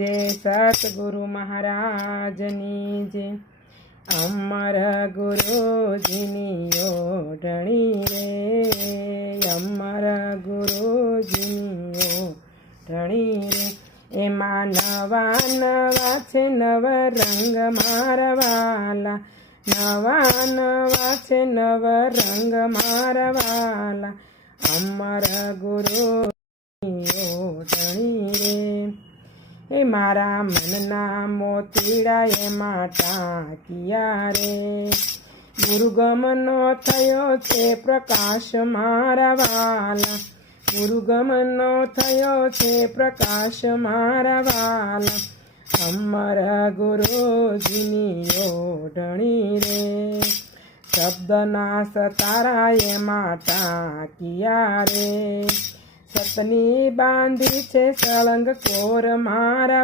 जय सतगुरु महाराजनी जय। अमर गुरुजीनी ओढणी रे, अमर गुरुजीनी ओढणी रे। एमा नवा नवा छे नव रंग मारवाला, नवा नवा छे नव रंग मारवाला। अमर गुरुजीनी ओढणी रे। ए मारा मनना मोतीड़ा एमां टांकिया रे। गुरुगमनो थयो छे प्रकाश मारा वाला, गुरुगमनो थयो छे प्रकाश मारा वाला। अमर गुरुजीनी ओढणी रे। शब्दना सतारा एमां टांकिया रे। सतनी बांधी छे सळंग कोर मारा